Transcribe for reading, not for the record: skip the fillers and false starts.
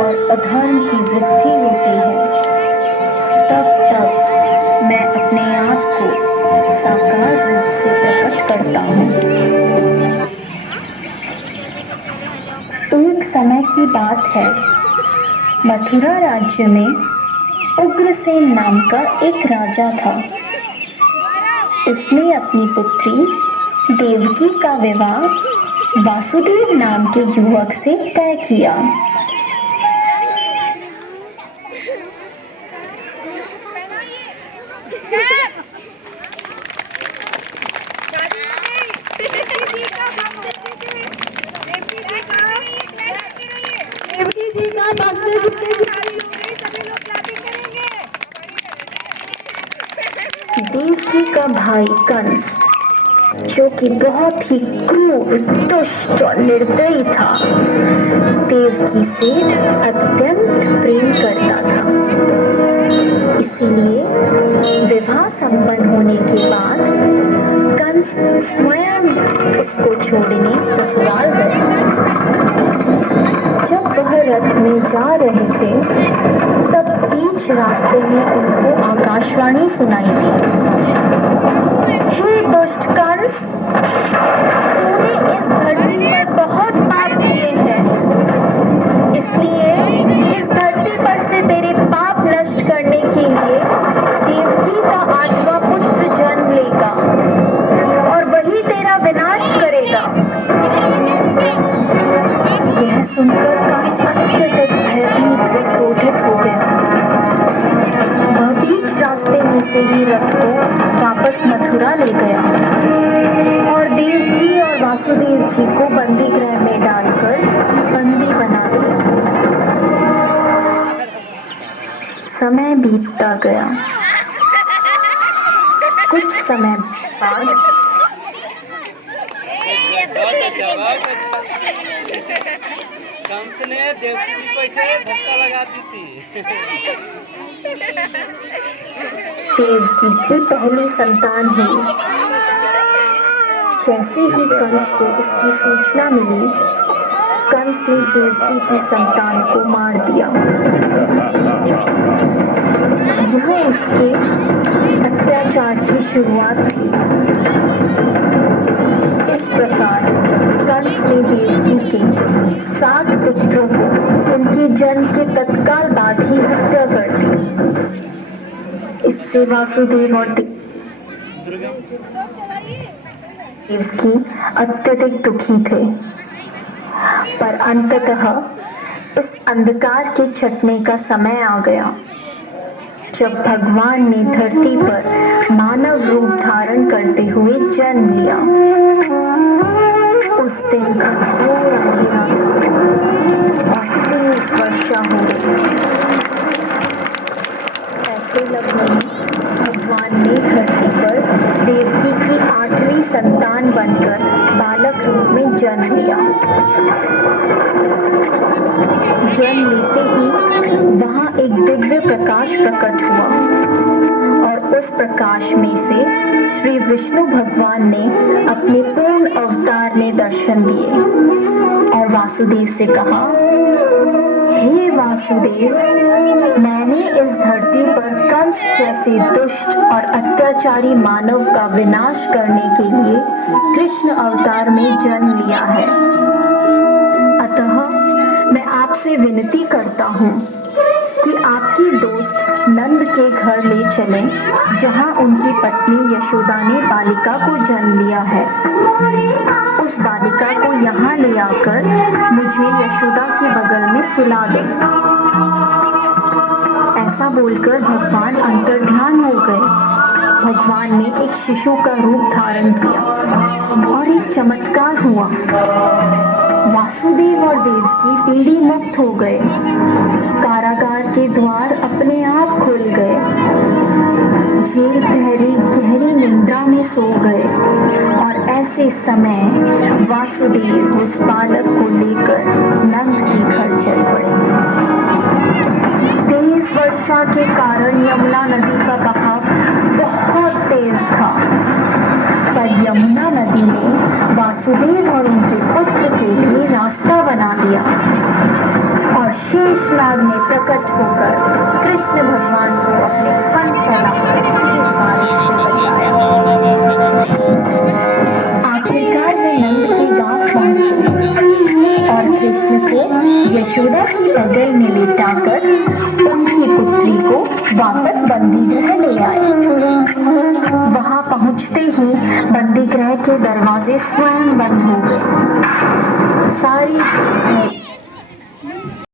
और अधर्म की वृद्धि होती है, तब तब मैं अपने आप को साकार रूप से प्रकट करता हूँ। एक समय की बात है, मथुरा राज्य में उग्रसेन नाम का एक राजा था। उसने अपनी पुत्री देवकी का विवाह वासुदेव नाम के युवक से तय किया। देवकी का भाई कंस, जो कि बहुत ही क्रूर, दुष्ट और निर्दयी था, देवकी से अत्यंत प्रेम करता था। इसीलिए विवाह संपन्न होने के बाद कंस स्वयं उसको छोड़ने ससुराल गया। जब वह रथ में जा रहे थे, तब बीच रास्ते में उनको आकाशवाणी सुनाई दी। हे दुष्ट कंस, तूने इस धरती पर बहुत पाप किए हैं, इसलिए इस धरती पर से तेरे पाप नष्ट करने के लिए देवकी का 8वां पुत्र जन्म लेगा और वही तेरा विनाश करेगा। यह सुनकर कंस अत्यधिक भयभीत व क्रोधित हो गया। वह बीच रास्ते में से ही रथ को वापस मथुरा ले गया और देवकी और वासुदेव जी को बंदी गृह में डालकर बंदी बना दिया। समय बीतता गया। कुछ समय बाद कंस ने देवकी जी को ऐसे धक्का लगा दी थी। देवकी की पहली संतान हुई। जैसे ही कंस को इसकी सूचना मिली, कंस ने देवकी की संतान को मार दिया। यह उसके अत्याचार की शुरुआत थी। इस प्रकार कंस ने देवकी के 7 पुत्रों को उनके जन्म के तत्काल बाद ही हत्या कर दी। इससे वासुदेव और देवकी अत्यधिक दुखी थे, पर अंततः इस अंधकार के छटने का समय आ गया, जब भगवान ने धरती पर मानव रूप धारण करते हुए जन्म लिया। उस दिन घोर अंधेरा और तेज वर्षा हो रही। ऐसे लग्न में भगवान ने धरती पर देवकी की 8वीं संतान बनकर बालक रूप में जन्म लिया। जन्म लेते ही वहां एक दिव्य प्रकाश प्रकट हुआ और उस प्रकाश में से श्री विष्णु भगवान ने अपने पूर्ण अवतार में दर्शन दिए और वासुदेव से कहा, हे वासुदेव, मैंने इस धरती पर कंस जैसे दुष्ट और अत्याचारी मानव का विनाश करने के लिए कृष्ण अवतार में जन्म लिया है। अतः मैं आपसे विनती करता हूँ कि आपकी दोस्त नंद के घर ले चलें, जहाँ उनकी पत्नी यशोदा ने बालिका को जन्म लिया है। उस बालिका को यहाँ ले आकर मुझे यशोदा के बगल में सुला दें। ऐसा बोलकर भगवान अंतर्ध्यान हो गए। भगवान ने एक शिशु का रूप धारण किया और एक चमत्कार हुआ। वासुदेव और देवकी पीढ़ी मुक्त हो गए। कारागार के द्वार अपने आप खुल गए। जेल प्रहरी गहरी निंद्रा में सो गए और ऐसे समय वासुदेव उस बालक को लेकर नंद के घर चल पड़े। तेज वर्षा के कारण यमुना नदी का बहाव बहुत तेज था, पर यमुना नदी ने वासुदेव और उनके पुत्र के लिए रास्ता बना दिया और शेषनाग ने प्रकट होकर कृष्ण भगवान को अपने फन फैलाकर इस बारिश से बचाया। आखिरकार वे नंद के गांव पहुंचे और कृष्ण को यशोदा की पगल में लिटाकर उनकी पुत्री को वापस बंदी गृह ले आए। वहां पहुंचते ही बंदी गृह के दरवाजे स्वयं बंद हो गए। सारी